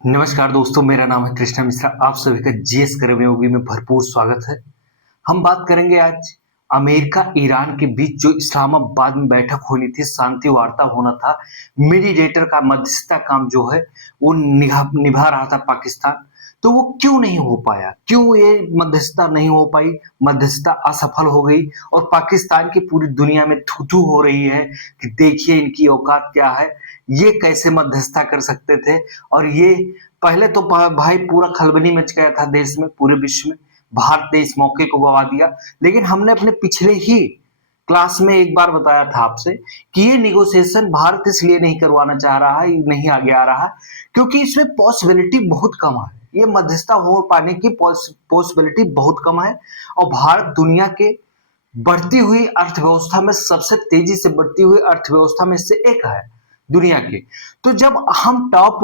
नमस्कार दोस्तों, मेरा नाम है कृष्णा मिश्रा। आप सभी का जीएस कर्मयोगी में भरपूर स्वागत है। हम बात करेंगे आज अमेरिका ईरान के बीच जो इस्लामाबाद में बैठक होनी थी, शांति वार्ता होना था, मीडिएटर का मध्यस्थता काम जो है वो निभा रहा था पाकिस्तान। तो वो क्यों नहीं हो पाया? क्यों ये मध्यस्थता नहीं हो पाई? मध्यस्थता असफल हो गई और पाकिस्तान की पूरी दुनिया में थू थू हो रही है कि देखिए इनकी औकात क्या है, ये कैसे मध्यस्थता कर सकते थे। और ये पहले तो भाई पूरा खलबली मच गया था देश में, पूरे विश्व में। भारत ने इस मौके को गवा दिया। लेकिन हमने अपने पिछले ही क्लास में एक बार बताया था आपसे कि ये निगोशिएशन भारत इसलिए नहीं करवाना चाह रहा है, नहीं आगे आ रहा है, क्योंकि इसमें पॉसिबिलिटी बहुत कम है। ये मध्यस्थता हो पाने की पॉसिबिलिटी बहुत कम है। और भारत दुनिया के बढ़ती हुई अर्थव्यवस्था में सबसे तेजी से बढ़ती हुई अर्थव्यवस्था में से एक है दुनिया के। तो जब हम टॉप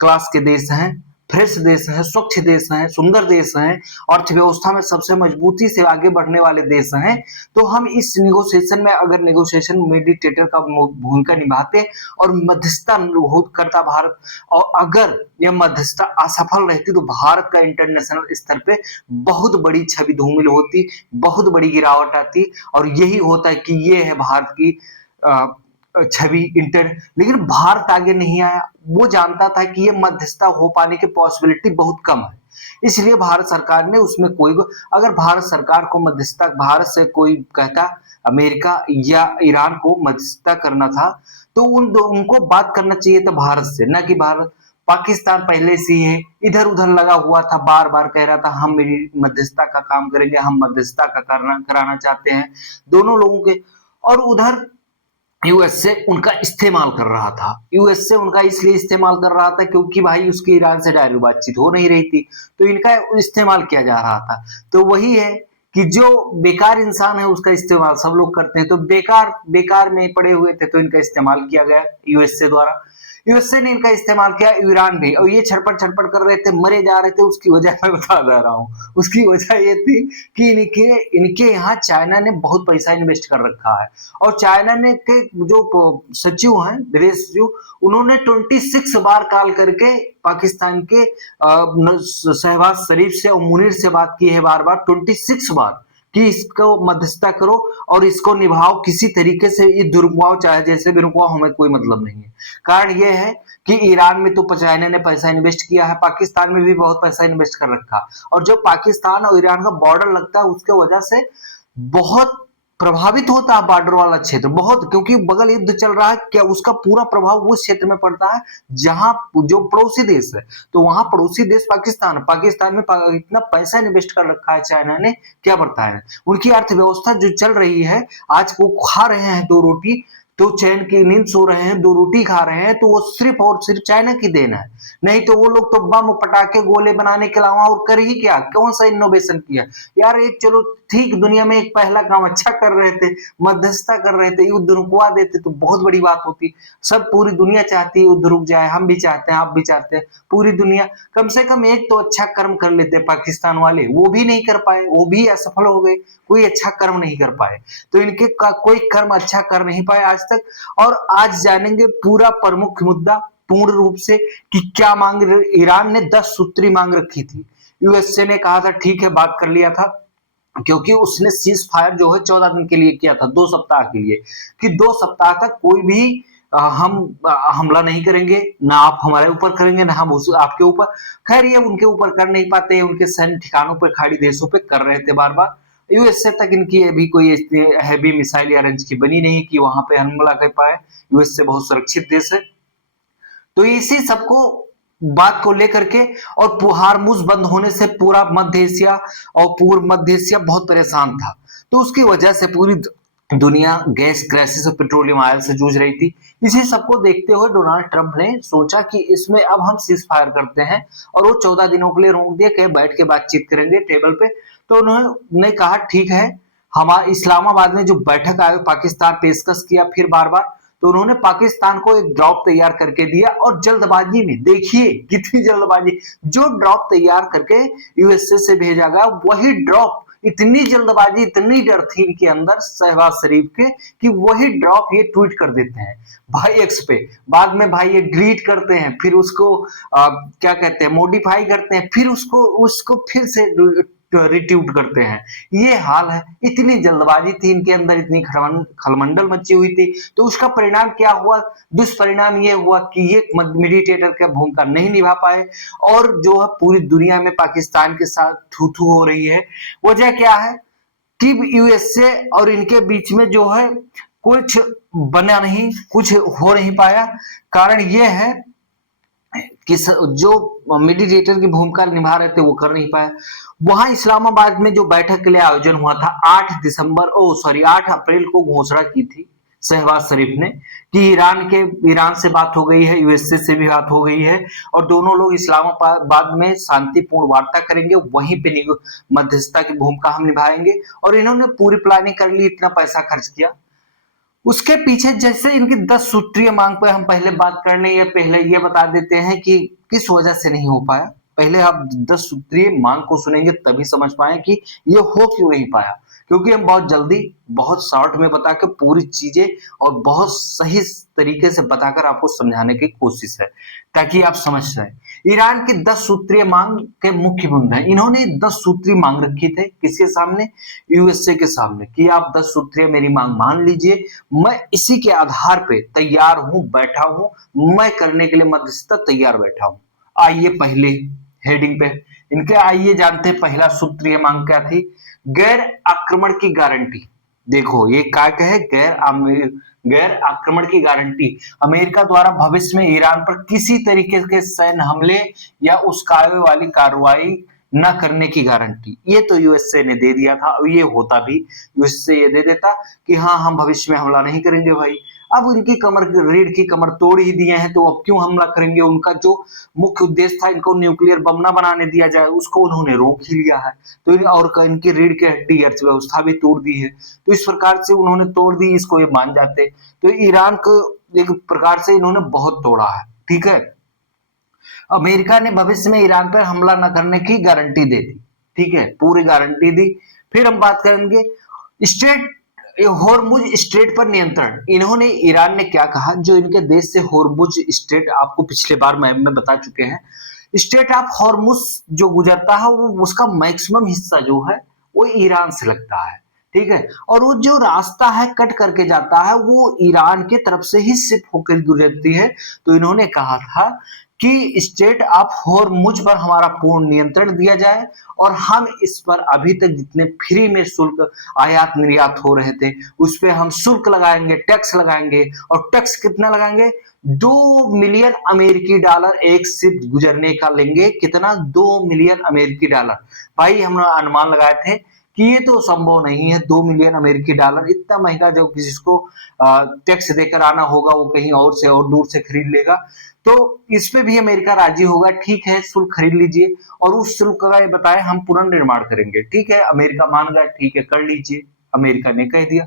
क्लास के देश हैं, फ्रेश देश हैं, स्वच्छ देश हैं, सुंदर देश हैं, अर्थव्यवस्था में सबसे मजबूती से आगे बढ़ने वाले देश हैं, तो हम इस निगोशिएशन में अगर निगोशिएशन मेडिटेटर का भूमिका निभाते और मध्यस्थता करता भारत, और अगर यह मध्यस्थता असफल रहती तो भारत का इंटरनेशनल स्तर पे बहुत बड़ी छवि धूमिल होती, बहुत बड़ी गिरावट आती। और यही होता है कि ये है भारत की छवि इंटर। लेकिन भारत आगे नहीं आया। वो जानता था कि ये मध्यस्थता हो पाने की पॉसिबिलिटी बहुत कम है, इसलिए भारत सरकार ने उसमें कोई, अगर भारत सरकार को मध्यस्थता, भारत से कोई कहता अमेरिका या ईरान को मध्यस्थता करना था, तो उनको बात करना चाहिए था भारत से, ना कि भारत। पाकिस्तान पहले से ही इधर उधर लगा हुआ था, बार बार कह रहा था हम मेरी मध्यस्थता का काम करेंगे, हम मध्यस्थता का कराना चाहते हैं दोनों लोगों के। और उधर यूएसए उनका इस्तेमाल कर रहा था। यूएसए उनका इसलिए इस्तेमाल कर रहा था क्योंकि भाई उसकी ईरान से डायरेक्ट बातचीत हो नहीं रही थी, तो इनका इस्तेमाल किया जा रहा था। तो वही है कि जो बेकार इंसान है उसका इस्तेमाल सब लोग करते हैं। तो बेकार बेकार में पड़े हुए थे तो इनका इस्तेमाल किया गया यूएसए द्वारा। यूएसए ने इनका इस्तेमाल किया, ईरान भी। और ये छटपट छटपट कर रहे थे, मरे जा रहे थे। उसकी वजह मैं बता दे रहा हूँ। उसकी वजह ये थी कि इनके इनके यहाँ चाइना ने बहुत पैसा इन्वेस्ट कर रखा है। और चाइना ने के जो सचिव हैं, विदेश सचिव, उन्होंने 26 बार कॉल करके पाकिस्तान के शहबाज शरीफ से और मुनीर से बात की है, बार बार 26 बार, कि इसको मध्यस्थता करो और इसको निभाओ किसी तरीके से। ये दुरुपयोग चाहे जैसे भी रुकवाओ, हमें कोई मतलब नहीं है। कारण ये है कि ईरान में तो चाइना ने पैसा इन्वेस्ट किया है, पाकिस्तान में भी बहुत पैसा इन्वेस्ट कर रखा। और जब पाकिस्तान और ईरान का बॉर्डर लगता है उसके वजह से बहुत प्रभावित होता है बॉर्डर वाला क्षेत्र बहुत, क्योंकि बगल युद्ध चल रहा है, क्या उसका पूरा प्रभाव उस क्षेत्र में पड़ता है जहां जो पड़ोसी देश है। तो वहां पड़ोसी देश पाकिस्तान, पाकिस्तान में इतना पैसा इन्वेस्ट कर रखा है चाइना ने, क्या बताया। उनकी अर्थव्यवस्था जो चल रही है, आज वो खा रहे हैं दो रोटी तो चैन की नींद सो रहे हैं, दो रोटी खा रहे हैं, तो वो सिर्फ और सिर्फ चाइना की देन है। नहीं तो वो लोग तो बम पटाखे गोले बनाने के अलावा और कर ही क्या, कौन सा इनोवेशन किया यार। एक चलो ठीक, दुनिया में एक पहला काम अच्छा कर रहे थे, मध्यस्थता कर रहे थे, युद्ध रुकवा देते तो बहुत बड़ी बात होती। सब पूरी दुनिया चाहती है युद्ध रुक जाए, हम भी चाहते हैं, आप भी चाहते हैं, पूरी दुनिया। कम से कम एक तो अच्छा कर्म कर लेते पाकिस्तान वाले, वो भी नहीं कर पाए, वो भी असफल हो गए, कोई अच्छा कर्म नहीं कर पाए। तो इनके का कोई कर्म अच्छा कर नहीं पाए आज तक। और आज जानेंगे पूरा प्रमुख मुद्दा पूर्ण रूप से कि क्या मांग, ईरान ने 10 सूत्री मांग रखी थी। यूएसए ने कहा था ठीक है, बात कर लिया था, क्योंकि उसने सीज फायर जो है 14 दिन के लिए किया था, 2 सप्ताह के लिए, कि 2 सप्ताह तक कोई भी हम हमला नहीं करेंगे, ना आप हमारे ऊपर करेंगे ना हम आपके ऊपर। खैर ये उनके ऊपर कर नहीं पाते, उनके सैन्य ठिकानों पर, खाड़ी देशों पे कर रहे थे बार बार। यूएसए तक इनकी अभी कोई हैवी मिसाइल या रेंज की बनी नहीं कि वहां पे हमला कर पाए। यूएसए बहुत सुरक्षित देश है। तो इसी सबको बात को लेकर के, और हार्मुज बंद होने से पूरा मध्य एशिया और पूर्व मध्य एशिया बहुत परेशान था। तो उसकी वजह से पूरी दुनिया गैस क्राइसिस और पेट्रोलियम आयल से जूझ रही थी। इसी सबको देखते हुए डोनाल्ड ट्रंप ने सोचा कि इसमें अब हम सीज फायर करते हैं, और वो 14 दिनों के लिए रोक दिया कि बैठ के बातचीत करेंगे टेबल पे। तो उन्होंने कहा ठीक है। हमारे इस्लामाबाद में जो बैठक आयोग पाकिस्तान पेशकश किया फिर बार बार, तो उन्होंने पाकिस्तान को एक ड्रॉप तैयार करके दिया। और जल्दबाजी में, देखिए कितनी जल्दबाजी, जो ड्रॉप तैयार करके यूएसए से भेजा गया वही ड्रॉप इतनी जल्दबाजी, इतनी डर थी इनके अंदर शहबाज शरीफ के कि वही ड्रॉप ये ट्वीट कर देते हैं भाई एक्स पे। बाद में भाई ये डिलीट करते हैं, फिर उसको क्या कहते हैं, मॉडिफाई करते हैं, फिर उसको उसको फिर से रिट्यूट करते हैं। ये हाल है, इतनी जल्दबाजी थी इनके अंदर, इतनी खलमंडल मची हुई थी। तो उसका परिणाम क्या हुआ? दुष्परिणाम ये हुआ कि ये मेडिटेटर का भूमिका नहीं निभा पाए और जो है पूरी दुनिया में पाकिस्तान के साथ थू थू हो रही है। वजह क्या है कि यूएसए और इनके बीच में जो है कुछ बना नहीं, कुछ हो नहीं पाया। कारण ये है कि जो मेडिटेटर की भूमिका निभा रहे थे वो कर नहीं पाए। वहां इस्लामाबाद में जो बैठक के लिए आयोजन हुआ था 8 अप्रैल को घोषणा की थी शहबाज शरीफ ने कि ईरान से बात हो गई है, यूएसए से भी बात हो गई है और दोनों लोग इस्लामाबाद में शांतिपूर्ण वार्ता करेंगे, वहीं पे मध्यस्थता की भूमिका हम निभाएंगे। और इन्होंने पूरी प्लानिंग कर ली, इतना पैसा खर्च किया। उसके पीछे जैसे इनकी 10 सूत्रीय मांग पर हम पहले बात कर लें, पहले ये बता देते हैं कि किस वजह से नहीं हो पाया। पहले आप 10 सूत्रीय मांग को सुनेंगे तभी समझ पाए कि ये हो क्यों नहीं पाया, क्योंकि हम बहुत जल्दी, बहुत शॉर्ट में बता के पूरी चीजें और बहुत सही तरीके से बताकर आपको समझाने की कोशिश है ताकि आप समझ जाए। ईरान की 10 सूत्रीय मांग के मुख्य मुद्दे हैं। इन्होंने 10 सूत्रीय मांग रखी थे किसके सामने? यूएसए के सामने, कि आप 10 सूत्रीय मेरी मांग मान लीजिए, मैं इसी के आधार पे तैयार हूं, बैठा हूं, मैं करने के लिए मध्यस्थता तैयार बैठा हूं। आइए पहले हेडिंग पे इनके आइए जानते हैं पहला सूत्रीय मांग क्या थी। गैर आक्रमण की गारंटी। देखो ये क्या है, गैर आक्रमण की गारंटी। अमेरिका द्वारा भविष्य में ईरान पर किसी तरीके के सैन्य हमले या उस्कावे वाली कार्रवाई न करने की गारंटी। ये तो यूएसए ने दे दिया था, ये होता भी यूएसए ये दे देता कि हाँ हम भविष्य में हमला नहीं करेंगे भाई। अब उनकी कमर, रीढ़ की कमर तोड़ ही दिए हैं तो अब क्यों हमला करेंगे? उनका जो मुख्य उद्देश्य था इनको न्यूक्लियर बम ना बनाने दिया जाए, उसको उन्होंने रोक ही लिया है। तो और इनकी रीढ़ की हड्डी अर्थव्यवस्था भी तोड़ दी है, तो इस प्रकार से उन्होंने तोड़ दी, इसको ये मान जाते। तो ईरान को एक प्रकार से इन्होंने बहुत तोड़ा है, ठीक है। अमेरिका ने भविष्य में ईरान पर हमला न करने की गारंटी दे दी, ठीक है, पूरी गारंटी दी। फिर हम बात करेंगे स्टेट होर्मुज स्ट्रेट पर नियंत्रण। इन्होंने, ईरान ने क्या कहा, जो इनके देश से होर्मुज स्ट्रेट, आपको पिछले बार मैप में बता चुके हैं, स्ट्रेट ऑफ होर्मुज जो गुजरता है वो उसका मैक्सिमम हिस्सा जो है वो ईरान से लगता है, ठीक है। और वो जो रास्ता है कट करके जाता है वो ईरान के तरफ से ही सिर्फ होकर गुजरती है। तो इन्होंने कहा था कि स्टेट ऑफ होर्मुज पर हमारा पूर्ण नियंत्रण दिया जाए और हम इस पर अभी तक जितने फ्री में शुल्क आयात निर्यात हो रहे थे उस पर हम शुल्क लगाएंगे, टैक्स लगाएंगे। और टैक्स कितना लगाएंगे? 2 मिलियन अमेरिकी डॉलर एक शिप गुजरने का लेंगे। कितना? 2 मिलियन अमेरिकी डॉलर। भाई हम अनुमान लगाए थे कि ये तो संभव नहीं है, 2 मिलियन अमेरिकी डॉलर, इतना महंगा जो किसी को टैक्स देकर आना होगा वो कहीं और से और दूर से खरीद लेगा। तो इस पे भी अमेरिका राजी होगा, ठीक है शुल्क खरीद लीजिए और उस शुल्क का ये बताए हम पुनर्निर्माण करेंगे, ठीक है। अमेरिका मान गया, ठीक है कर लीजिए, अमेरिका ने कह दिया।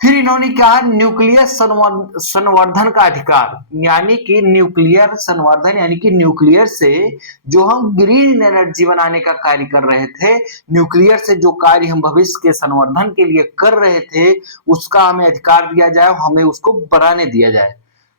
फिर इन्होंने कहा न्यूक्लियर संवर्धन का अधिकार, यानी कि न्यूक्लियर संवर्धन, यानी कि न्यूक्लियर से जो हम ग्रीन एनर्जी बनाने का कार्य कर रहे थे, न्यूक्लियर से जो कार्य हम भविष्य के संवर्धन के लिए कर रहे थे उसका हमें अधिकार दिया जाए, हमें उसको बनाने दिया जाए।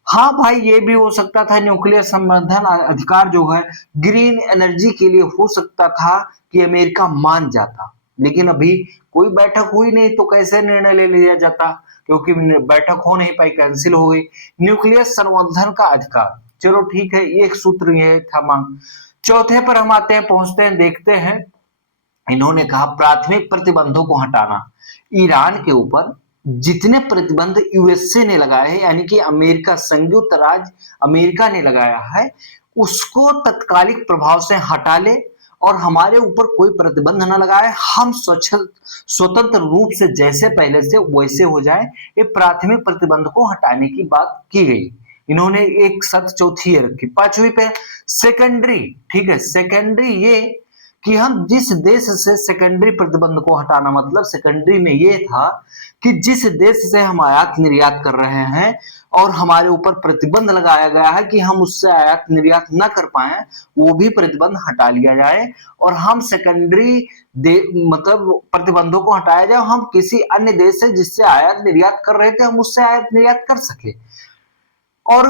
हाँ भाई ये भी हो सकता था, न्यूक्लियर संवर्धन अधिकार जो है ग्रीन एनर्जी के लिए हो सकता था कि अमेरिका मान जाता, लेकिन अभी कोई बैठक हुई नहीं तो कैसे निर्णय ले लिया जाता, क्योंकि बैठक हो नहीं पाई, कैंसिल हो गई। न्यूक्लियर संवर्धन का अधिकार, चलो ठीक है, एक सूत्र ये था मांग। चौथे पर हम आते हैं, पहुंचते हैं, देखते हैं। इन्होंने कहा प्राथमिक प्रतिबंधों को हटाना। ईरान के ऊपर जितने प्रतिबंध यूएसए ने लगाए हैं, यानी कि अमेरिका, संयुक्त राज्य अमेरिका ने लगाया है, उसको तत्कालिक प्रभाव से हटा ले और हमारे ऊपर कोई प्रतिबंध न लगाए, हम स्वतंत्र रूप से जैसे पहले से वैसे हो जाए। ये प्राथमिक प्रतिबंध को हटाने की बात की गई। इन्होंने एक शर्त चौथी रखी। पांचवी पे सेकेंडरी, ठीक है, सेकेंडरी ये कि हम जिस देश से सेकेंडरी प्रतिबंध को हटाना, मतलब सेकेंडरी में ये था कि जिस देश से हम आयात निर्यात कर रहे हैं और हमारे ऊपर प्रतिबंध लगाया गया है कि हम उससे आयात निर्यात न कर पाए, वो भी प्रतिबंध हटा लिया जाए और हम सेकेंडरी मतलब प्रतिबंधों को हटाया जाए, हम किसी अन्य देश से जिससे आयात निर्यात कर रहे थे हम उससे आयात निर्यात कर सके और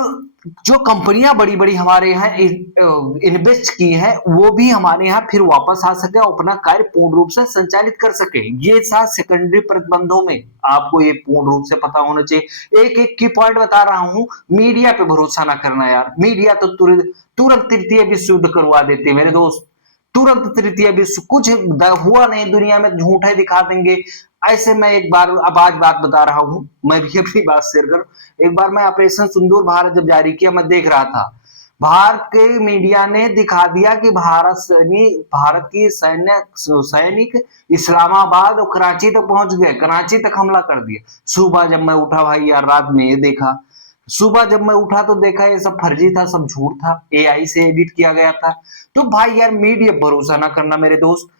जो कंपनियां बड़ी बड़ी हमारे यहाँ इन्वेस्ट की हैं वो भी हमारे यहाँ फिर वापस आ सके और अपना कार्य पूर्ण रूप से संचालित कर सके। ये था सेकेंडरी प्रतिबंधों में, आपको ये पूर्ण रूप से पता होना चाहिए। एक एक की पॉइंट बता रहा हूं। मीडिया पे भरोसा ना करना यार, मीडिया तो तुरंत तृतीय विश्व युद्ध करवा देते मेरे दोस्त, तुरंत तृतीय विश्व, कुछ हुआ नहीं दुनिया में, झूठे दिखा देंगे। ऐसे मैं एक बार अब आज बात बता रहा हूं, मैं भी अपनी बात शेयर करूं। एक बार मैं ऑपरेशन सिंदूर भारत जब जारी किया मैं देख रहा था, भारत के मीडिया ने दिखा दिया कि भारत की सैनिक इस्लामाबाद और कराची तक पहुंच गए, कराची तक हमला कर दिया। सुबह जब मैं उठा भाई यार, रात में ये देखा, सुबह जब मैं उठा तो देखा ये सब फर्जी था, सब झूठ था, एआई से एडिट किया गया था। तो भाई यार मीडिया भरोसा ना करना मेरे दोस्त।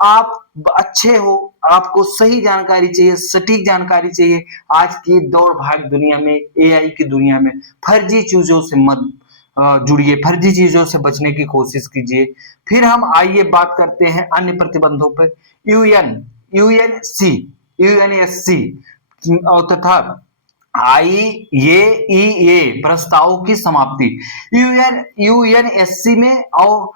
आप अच्छे हो, आपको सही जानकारी चाहिए, सटीक जानकारी चाहिए। आज की दौड़ भाग दुनिया में, एआई की दुनिया में फर्जी चीजों से मत जुड़िए, फर्जी चीजों से बचने की कोशिश कीजिए। फिर हम आइए बात करते हैं अन्य प्रतिबंधों पर। यूएनसी यूएनएससी तथा आईएईए प्रस्तावों की समाप्ति। यूएनएससी में और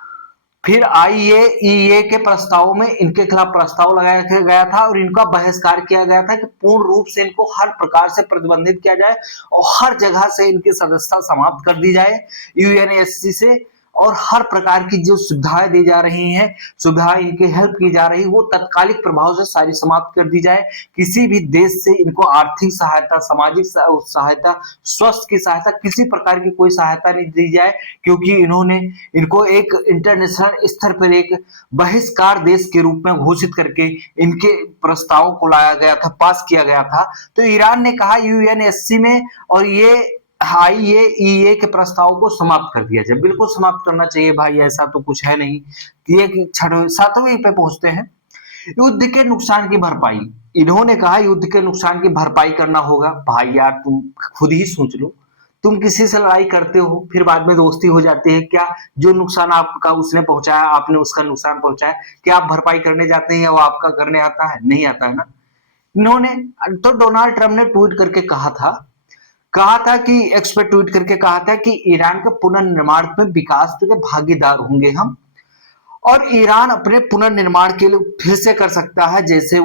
फिर आईएईए के प्रस्तावों में इनके खिलाफ प्रस्ताव लगाया गया था और इनका बहिष्कार किया गया था कि पूर्ण रूप से इनको हर प्रकार से प्रतिबंधित किया जाए और हर जगह से इनकी सदस्यता समाप्त कर दी जाए यूएनएससी से, और हर प्रकार की जो सुविधाएं दी जा रही हैं, सुविधाएं इनकी हेल्प की जा रही है, वो तत्कालिक प्रभाव से सारी समाप्त कर दी जाए। किसी भी देश से इनको आर्थिक सहायता, सामाजिक सहायता, स्वास्थ्य की सहायता, किसी प्रकार की कोई सहायता नहीं दी जाए, क्योंकि इन्होंने इनको एक इंटरनेशनल स्तर पर एक बहिष्कार देश के रूप में घोषित करके इनके प्रस्तावों को लाया गया था, पास किया गया था। तो ईरान ने कहा यूएनएससी में और ये आईएईए के प्रस्ताव को समाप्त कर दिया जाए। बिल्कुल समाप्त करना चाहिए भाई, ऐसा तो कुछ है नहीं। ये सातवें पे पहुंचते हैं, युद्ध के नुकसान की भरपाई। इन्होंने कहा युद्ध के नुकसान की भरपाई करना होगा। भाई यार तुम खुद ही सोच लो, तुम किसी से लड़ाई करते हो फिर बाद में दोस्ती हो जाती है, क्या जो नुकसान आपका उसने पहुंचाया आपने उसका नुकसान पहुंचाया, क्या आप भरपाई करने जाते हैं या वो आपका करने आता है? नहीं आता है ना। इन्होंने तो डोनाल्ड ट्रंप ने ट्वीट करके कहा था कि एक्स पे ट्वीट करके कहा था कि ईरान के पुनर्निर्माण में विकास के भागीदार होंगे हम, और ईरान अपने पुनर्निर्माण के लिए फिर से कर सकता है, जैसे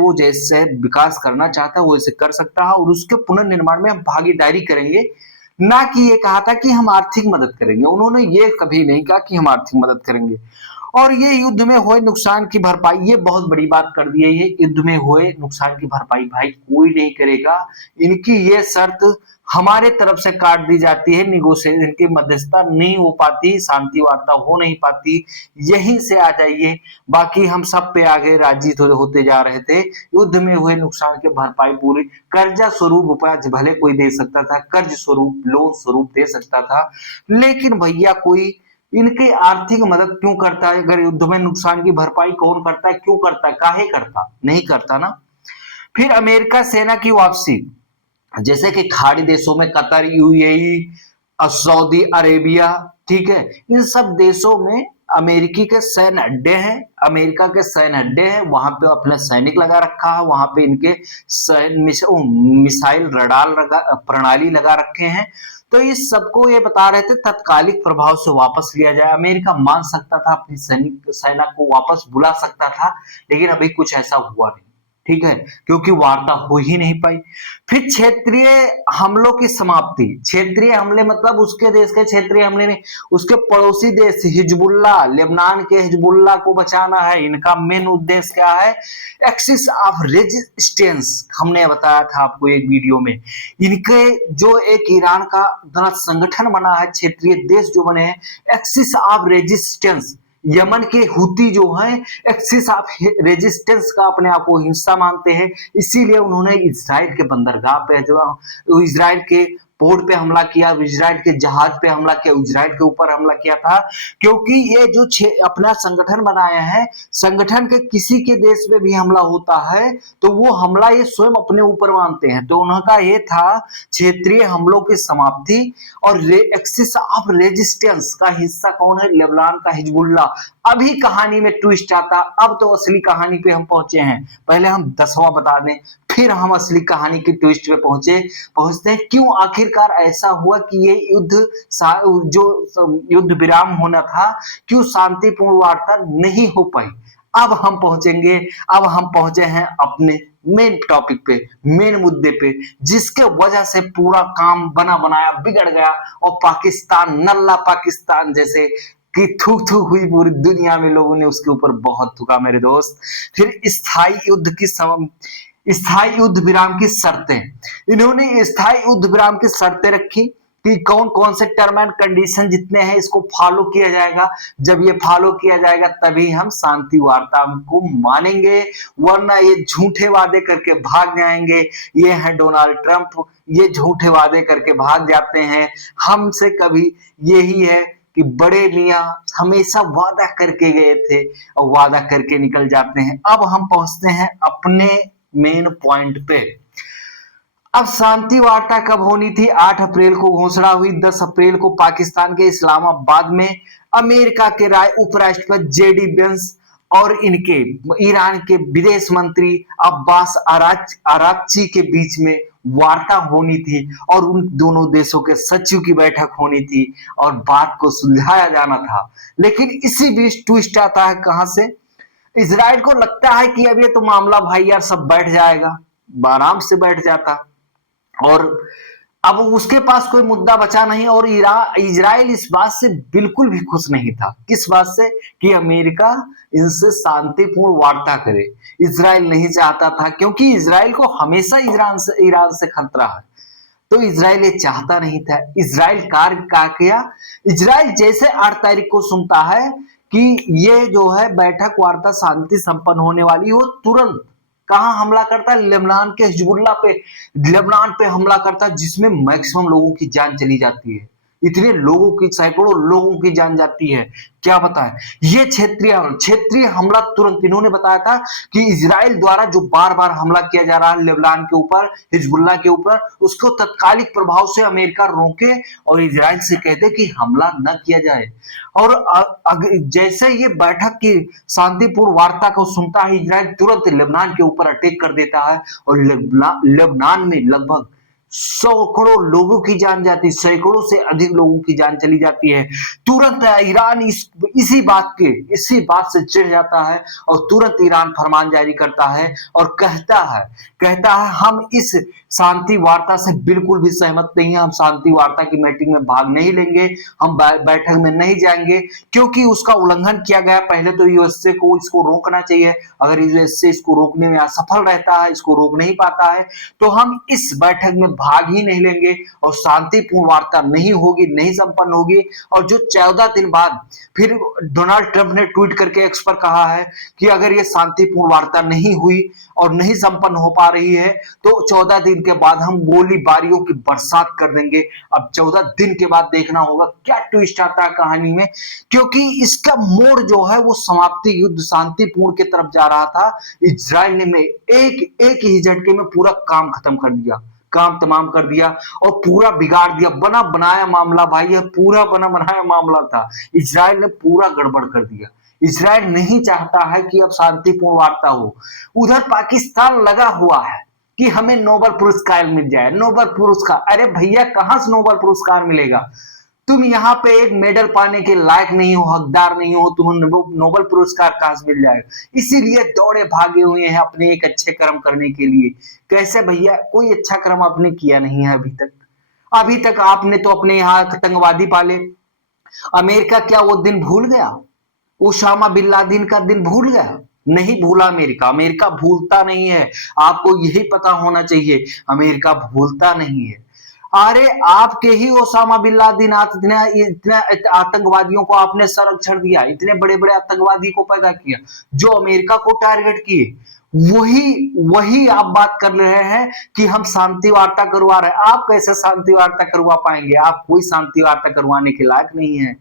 विकास करना चाहता है वो इसे कर सकता है और उसके पुनर्निर्माण में हम भागीदारी करेंगे। ना कि ये कहा था कि हम आर्थिक मदद करेंगे, उन्होंने ये कभी नहीं कहा कि हम आर्थिक मदद करेंगे। और ये युद्ध में हुए नुकसान की भरपाई, ये बहुत बड़ी बात कर दी है। ये युद्ध में हुए नुकसान की भरपाई भाई कोई नहीं करेगा, इनकी ये शर्त हमारे तरफ से काट दी जाती है, निगोशिएशन, इनकी मध्यस्थता नहीं हो पाती, शांति वार्ता हो नहीं पाती, यहीं से आ जाइए। बाकी हम सब पे आगे राजी होते जा रहे थे। युद्ध में हुए नुकसान की भरपाई पूरी कर्जा स्वरूप रुपया भले कोई दे सकता था, कर्ज स्वरूप, लोन स्वरूप दे सकता था, लेकिन भैया कोई इनकी आर्थिक मदद क्यों करता है? अगर युद्ध में नुकसान की भरपाई कौन करता है, क्यों करता है, काहे करता? नहीं करता ना। फिर अमेरिका सेना की वापसी, जैसे कि खाड़ी देशों में कतर, यूएई, सऊदी अरेबिया, ठीक है, इन सब देशों में अमेरिकी के सैन्य अड्डे हैं, अमेरिका के सैन्य अड्डे हैं, वहां पे अपने सैनिक लगा रखा है, वहां पे इनके मिसाइल रडार प्रणाली लगा रखे हैं। तो इस सबको ये बता रहे थे तत्कालिक प्रभाव से वापस लिया जाए। अमेरिका मान सकता था, अपनी सेना को वापस बुला सकता था, लेकिन अभी कुछ ऐसा हुआ नहीं, ठीक है, क्योंकि वार्ता हो ही नहीं पाई। फिर क्षेत्रीय हमलों की समाप्ति। क्षेत्रीय हमले मतलब उसके देश के क्षेत्रीय हमले नहीं, उसके पड़ोसी देश हिजबुल्ला, लेबनान के हिजबुल्ला को बचाना है। इनका मेन उद्देश्य क्या है? एक्सिस ऑफ रेजिस्टेंस, हमने बताया था आपको एक वीडियो में। इनके जो एक ईरान का संगठन बना है, क्षेत्रीय देश जो बने हैं, एक्सिस ऑफ रेजिस्टेंस, यमन के हुती जो हैं एक्सिस ऑफ रेजिस्टेंस का अपने आप को हिस्सा मानते हैं, इसीलिए उन्होंने इजराइल के बंदरगाह पे जो इजराइल के पोर्ट पे हमला किया, इजराइल के जहाज पे हमला किया, इजराइल के ऊपर हमला किया था। क्योंकि ये जो अपना संगठन बनाया है, संगठन के किसी के देश में भी हमला होता है तो वो हमला ये स्वयं अपने ऊपर मानते हैं। तो उनका ये था क्षेत्रीय हमलों की समाप्ति और एक्सिस ऑफ रेजिस्टेंस का हिस्सा कौन है? लेबनान का हिजबुल्ला। अभी कहानी में ट्विस्ट आता, अब तो असली कहानी पे हम पहुंचे हैं। पहले हम 10वां बता दें, फिर हम असली कहानी की ट्विस्ट पे पहुंचते हैं। क्यों आखिरकार ऐसा हुआ कि ये जो युद्ध विराम होना था, क्यों शांतिपूर्ण वार्ता नहीं हो पाई? अब हम पहुंचे हैं अपने मेन टॉपिक पे, मेन मुद्दे पे, जिसके वजह से पूरा काम बना बनाया बिगड़ गया और पाकिस्तान, नल्ला पाकिस्तान जैसे कि थूक थूक हुई पूरी दुनिया में, लोगों ने उसके ऊपर बहुत थूका मेरे दोस्त। फिर स्थायी युद्ध विराम की शर्तें, इन्होंने स्थायी युद्ध विराम की शर्तें रखी कि कौन कौन से टर्म एंड कंडीशन जितने हैं इसको फॉलो किया जाएगा। जब ये फॉलो किया जाएगा तभी हम शांति वार्ता को मानेंगे, वरना ये झूठे वादे करके भाग जाएंगे। ये है डोनाल्ड ट्रंप, ये झूठे वादे करके भाग जाते हैं। हमसे कभी यही है कि बड़े मियां हमेशा वादा करके गए थे और वादा करके निकल जाते हैं। अब हम पहुंचते हैं अपने मेन पॉइंट पे। अब शांति वार्ता कब होनी थी? 8 अप्रैल को घोषणा हुई। 10 अप्रैल को पाकिस्तान के इस्लामाबाद में अमेरिका के उपराष्ट्रपति जेडी वेंस और इनके ईरान के विदेश मंत्री अब्बास अराक्ची के बीच में वार्ता होनी थी और उन दोनों देशों के सचिव की बैठक होनी थी और बात को सुलझाया जाना था। लेकिन इसी बीच ट्विस्ट आता है, कहां से? इजराइल को लगता है कि अब ये तो मामला भाई यार सब बैठ जाएगा, आराम से बैठ जाता, और अब उसके पास कोई मुद्दा बचा नहीं। और इजराइल इस बात से बिल्कुल भी खुश नहीं था। किस बात से? कि अमेरिका इनसे शांतिपूर्ण वार्ता करे। इजराइल नहीं चाहता था, क्योंकि इजराइल को हमेशा ईरान से खतरा है, तो इजराइल ये चाहता नहीं था। इजराइल कार्य क्या किया? इजराइल जैसे 8 तारीख को सुनता है कि ये जो है बैठक वार्ता शांति संपन्न होने वाली हो, तुरंत कहां हमला करता है? लेबनान के हिजबुल्लाह पे, लेबनान पे हमला करता है, जिसमें मैक्सिमम लोगों की जान चली जाती है। इतने लोगों की, सैकड़ों लोगों की जान जाती है, क्या बताएं। ये क्षेत्रीय हमला तुरंत इन्होंने बताया था कि इजराइल द्वारा जो बार बार हमला किया जा रहा है लेबनान के ऊपर, हिजबुल्लाह के ऊपर, उसको तत्कालिक प्रभाव से अमेरिका रोके और इजराइल से कह दे कि हमला न किया जाए। और जैसे ये बैठक की शांतिपूर्ण वार्ता को सुनता है, इजराइल तुरंत लेबनान के ऊपर अटैक कर देता है और लेबनान में लगभग सैकड़ों लोगों की जान जाती है, सैकड़ों से अधिक लोगों की जान चली जाती है। तुरंत ईरान इसी बात से चिढ़ जाता है और तुरंत ईरान फरमान जारी करता है और कहता है हम इस शांति वार्ता से बिल्कुल भी सहमत नहीं है, हम शांति वार्ता की मीटिंग में भाग नहीं लेंगे, हम बैठक में नहीं जाएंगे, क्योंकि उसका उल्लंघन किया गया। पहले तो यूएसए को इसको रोकना चाहिए, अगर यूएसए इसको रोकने में असफल रहता है, इसको रोक नहीं पाता है, तो हम इस बैठक में भाग ही नहीं लेंगे और शांतिपूर्ण वार्ता नहीं होगी, नहीं संपन्न होगी। और जो 14 दिन बाद फिर डोनाल्ड ट्रंप ने ट्वीट करके एक्स पर कहा है कि अगर ये शांतिपूर्ण वार्ता नहीं हुई और नहीं संपन्न हो पा रही है तो 14 दिन के बाद हम गोलीबारियों की बरसात कर देंगे। अब 14 दिन के बाद देखना होगा क्या ट्विस्ट आता है कहानी में, क्योंकि इसका मोड़ जो है वो समाप्ति, युद्ध शांतिपूर्ण की तरफ जा रहा था। इजराइल ने एक ही झटके में पूरा काम खत्म कर दिया, काम तमाम कर दिया और पूरा बिगाड़ दिया। बना बनाया मामला भाई, यह पूरा बना बनाया मामला था। इजराइल ने पूरा गड़बड़ कर दिया। इजराइल नहीं चाहता है कि अब शांतिपूर्ण वार्ता हो। उधर पाकिस्तान लगा हुआ है कि हमें नोबेल पुरस्कार मिल जाए, नोबेल पुरस्कार। अरे भैया कहां से नोबेल पुरस्कार मिलेगा? तुम यहाँ पे एक मेडल पाने के लायक नहीं हो, हकदार नहीं हो, तुम्हें नोबेल पुरस्कार कहां से मिल जाएगा? इसीलिए दौड़े भागे हुए हैं अपने एक अच्छे कर्म करने के लिए। कैसे भैया? कोई अच्छा कर्म आपने किया नहीं है अभी तक आपने तो अपने यहाँ आतंकवादी पाले। अमेरिका क्या वो दिन भूल गया? उसामा बिन लादेन का दिन भूल गया? नहीं भूला अमेरिका भूलता नहीं है। आपको यही पता होना चाहिए, अमेरिका भूलता नहीं है। अरे आपके ही ओसामा बिन लादेन इतने आतंकवादियों को आपने संरक्षण दिया, इतने बड़े बड़े आतंकवादी को पैदा किया जो अमेरिका को टारगेट किए। वही वही आप बात कर रहे हैं कि हम शांति वार्ता करवा रहे हैं। आप कैसे शांति वार्ता करवा पाएंगे? आप कोई शांति वार्ता करवाने के लायक नहीं है।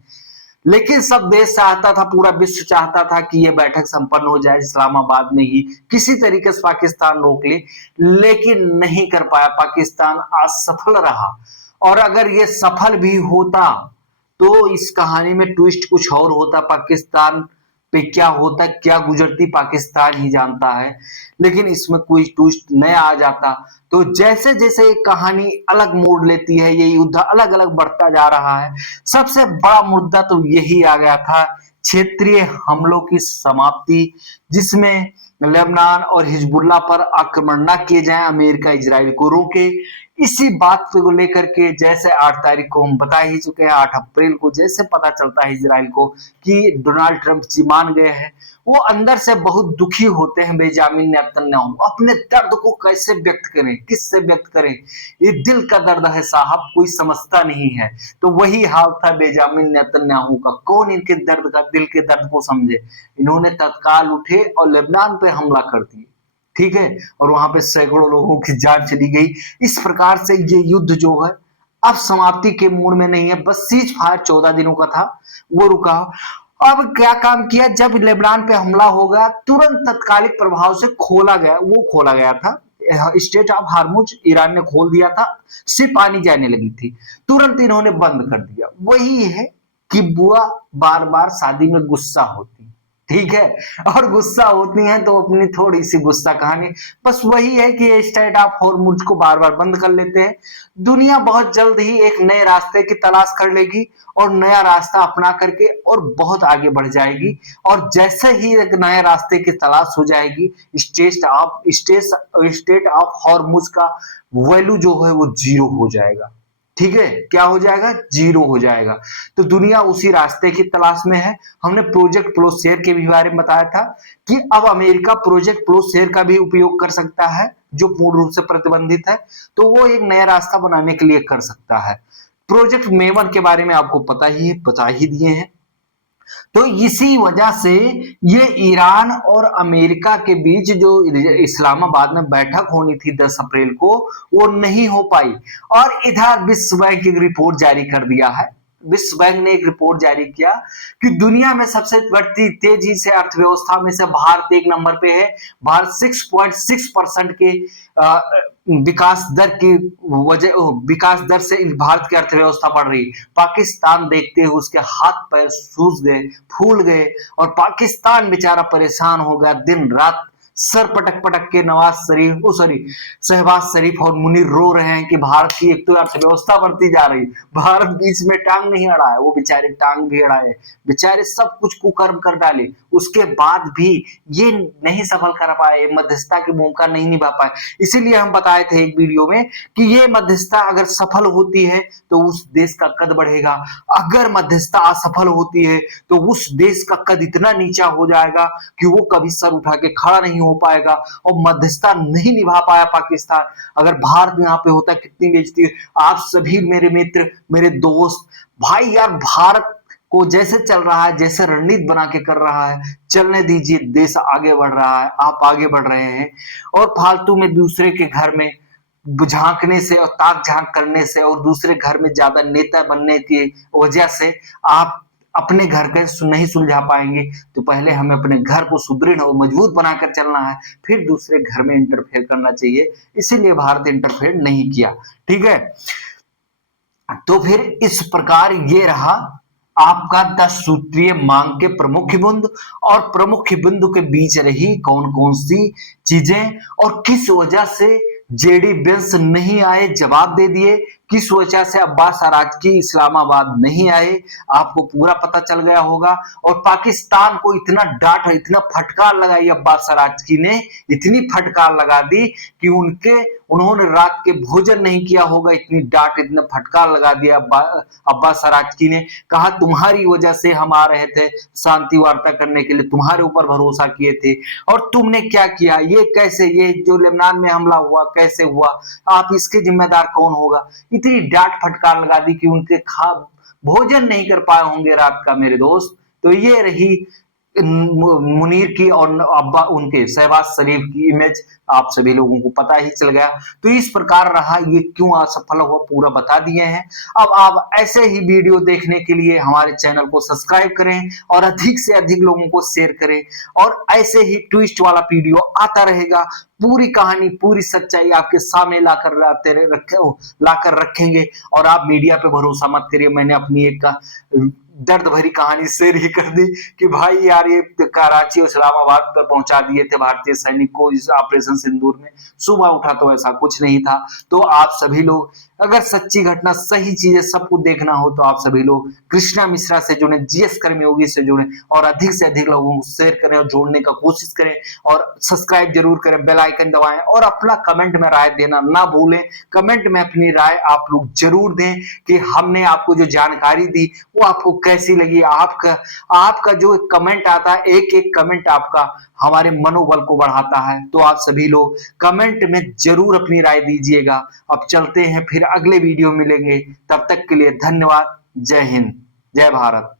लेकिन सब देश चाहता था, पूरा विश्व चाहता था कि यह बैठक संपन्न हो जाए इस्लामाबाद में ही, किसी तरीके से पाकिस्तान रोक ले, लेकिन नहीं कर पाया। पाकिस्तान असफल रहा। और अगर ये सफल भी होता तो इस कहानी में ट्विस्ट कुछ और होता। पाकिस्तान पे क्या होता, क्या गुजरती, पाकिस्तान ही जानता है। लेकिन इसमें कोई ट्विस्ट नया आ जाता। तो जैसे जैसे ये कहानी अलग मोड़ लेती है, ये युद्ध अलग अलग बढ़ता जा रहा है। सबसे बड़ा मुद्दा तो यही आ गया था, क्षेत्रीय हमलों की समाप्ति, जिसमें लेबनान और हिजबुल्लाह पर आक्रमण न किए जाएं, अमेरिका इजराइल को रोके। इसी बात को लेकर के जैसे 8 तारीख को हम बता ही चुके हैं, 8 अप्रैल को जैसे पता चलता है इजराइल को कि डोनाल्ड ट्रंप जी मान गए हैं, वो अंदर से बहुत दुखी होते हैं। बेंजामिन नेतन्याहू अपने दर्द को कैसे व्यक्त करें, किससे व्यक्त करें? ये दिल का दर्द है साहब, कोई समझता नहीं है। तो वही हाल था बेंजामिन नेतन्याहू का। कौन इनके दर्द का, दिल के दर्द को समझे? इन्होंने तत्काल उठे और लेबनान पे हमला कर दिया, ठीक है, और वहां पे सैकड़ों लोगों की जान चली गई। इस प्रकार से ये युद्ध जो है अब समाप्ति के मूड में नहीं है। बस सीज फायर 14 दिनों का था, वो रुका। अब क्या काम किया, जब लेबनान पे हमला होगा तुरंत तत्कालिक प्रभाव से खोला गया, वो खोला गया था स्टेट ऑफ हार्मुज, ईरान ने खोल दिया था। सिर्फ पानी जाने लगी थी, तुरंत इन्होंने बंद कर दिया। वही है कि बुआ बार बार शादी में गुस्सा होती, ठीक है, और गुस्सा होती हैं तो अपनी थोड़ी सी गुस्सा कहानी। बस वही है कि स्टेट ऑफ हॉर्मुज को बार बार बंद कर लेते हैं। दुनिया बहुत जल्द ही एक नए रास्ते की तलाश कर लेगी और नया रास्ता अपना करके और बहुत आगे बढ़ जाएगी। और जैसे ही एक नए रास्ते की तलाश हो जाएगी, स्टेट ऑफ हॉर्मुज का वैल्यू जो है वो जीरो हो जाएगा, ठीक है। क्या हो जाएगा? जीरो हो जाएगा। तो दुनिया उसी रास्ते की तलाश में है। हमने प्रोजेक्ट प्लोशेयर के भी बारे में बताया था कि अब अमेरिका प्रोजेक्ट प्लोशेयर का भी उपयोग कर सकता है, जो पूर्ण रूप से प्रतिबंधित है। तो वो एक नया रास्ता बनाने के लिए कर सकता है। प्रोजेक्ट मेवन के बारे में आपको पता ही दिए हैं। तो इसी वजह से ये ईरान और अमेरिका के बीच जो इस्लामाबाद में बैठक होनी थी 10 अप्रैल को, वो नहीं हो पाई। और इधर विश्व बैंक एक रिपोर्ट जारी कर दिया है। विश्व बैंक ने एक रिपोर्ट जारी किया कि दुनिया में सबसे बढ़ती तेजी से अर्थव्यवस्था में से भारत एक नंबर पे है। भारत 6.6% के विकास दर से भारत की अर्थव्यवस्था बढ़ रही। पाकिस्तान देखते हुए उसके हाथ पैर सूज गए, फूल गए, और पाकिस्तान बेचारा परेशान हो गया। दिन रात सर पटक पटक के शहबाज शरीफ और मुनीर रो रहे हैं कि भारत की एक तो अर्थव्यवस्था बढ़ती जा रही, भारत बीच में टांग नहीं अड़ा है। वो बेचारे टांग भी अड़ाए, बेचारे सब कुछ कुकर्म कर डाले, उसके बाद भी ये नहीं सफल कर पाए, मध्यस्थता की भूमिका नहीं निभा पाए। इसीलिए हम बताए थे एक वीडियो में कि ये मध्यस्थता अगर सफल होती है तो उस देश का कद बढ़ेगा, अगर मध्यस्थता असफल होती है तो उस देश का कद इतना नीचा हो जाएगा कि वो कभी सर उठा के खड़ा नहीं हो पाएगा। और मध्यस्थता नहीं निभा पाया पाकिस्तान, अगर भारत यहाँ पे होता कितनी बेइज्जती। आप सभी मेरे मित्र, मेरे दोस्त भाई, यार भारत को जैसे चल रहा है, जैसे रणनीति बना के कर रहा है, चलने दीजिए। देश आगे बढ़ रहा है, आप आगे बढ़ रहे हैं। और फालतू में दूसरे के घर में झांकने से और ताक झांक करने से और दूसरे घर में ज्यादा नेता बनने की वजह से आप अपने घर का नहीं सुलझा पाएंगे। तो पहले हमें अपने घर को सुदृढ़ और मजबूत बनाकर चलना है, फिर दूसरे घर में इंटरफेयर करना चाहिए। इसीलिए भारत इंटरफेयर नहीं किया, ठीक है। तो फिर इस प्रकार ये रहा आपका 10 सूत्रीय मांग के प्रमुख बिंदु, और प्रमुख बिंदु के बीच रही कौन कौन सी चीजें और किस वजह से जेडी वेंस नहीं आए, जवाब दे दिए। किस वजह से अब्बास अराक्ची इस्लामाबाद नहीं आए, आपको पूरा पता चल गया होगा। और पाकिस्तान को इतना डांट, इतना फटकार लगाई अब्बास अराक्ची ने, इतनी फटकार लगा दी कि उन्होंने रात के भोजन नहीं किया होगा, इतनी डांट, इतने फटकार लगा दिया अब्बास अराक्ची ने। कहा तुम्हारी वजह से हम आ रहे थे शांति वार्ता करने के लिए, तुम्हारे ऊपर भरोसा किए थे और तुमने क्या किया, ये कैसे, ये जो लेबनान में हमला हुआ कैसे हुआ, आप इसके जिम्मेदार कौन होगा। इतनी डांट फटकार लगा दी कि उनके भोजन नहीं कर पाए होंगे रात का, मेरे दोस्त। तो ये रही मुनीर की और अब्बा उनके शहबाज शरीफ की इमेज आप सभी लोगों को पता ही चल गया। तो इस प्रकार रहा, ये क्यों असफल हुआ पूरा बता दिए हैं। अब आप ऐसे ही वीडियो देखने के लिए हमारे चैनल को सब्सक्राइब करें और अधिक से अधिक लोगों को शेयर करें, और ऐसे ही ट्विस्ट वाला वीडियो आता रहेगा। पूरी कहानी पूरी सच्चाई आपके सामने लाकर रखेंगे। और आप मीडिया पे भरोसा मत करिए। मैंने अपनी एक दर्द भरी कहानी शेयर ही कर दी कि भाई यार ये कराची और इस्लामाबाद पर पहुंचा दिए थे भारतीय सैनिक को इस ऑपरेशन सिंदूर में। सुबह उठा तो ऐसा कुछ नहीं था। तो आप सभी लोग अगर सच्ची घटना सही चीजें सबको देखना हो तो आप सभी लोग कृष्णा मिश्रा से जुड़े, जीएस कर्मयोगी से जुड़े, और अधिक से अधिक लोगों को शेयर करें और जोड़ने का कोशिश करें, और सब्सक्राइब जरूर करें, बेल आइकन दबाएं, और अपना कमेंट में राय देना ना भूलें। कमेंट में अपनी राय आप लोग जरूर दें कि हमने आपको जो जानकारी दी वो आपको कैसी लगी। आपका जो कमेंट आता है, एक एक कमेंट आपका हमारे मनोबल को बढ़ाता है। तो आप सभी लोग कमेंट में जरूर अपनी राय दीजिएगा। अब चलते हैं, फिर अगले वीडियो मिलेंगे। तब तक के लिए धन्यवाद। जय हिंद, जय भारत।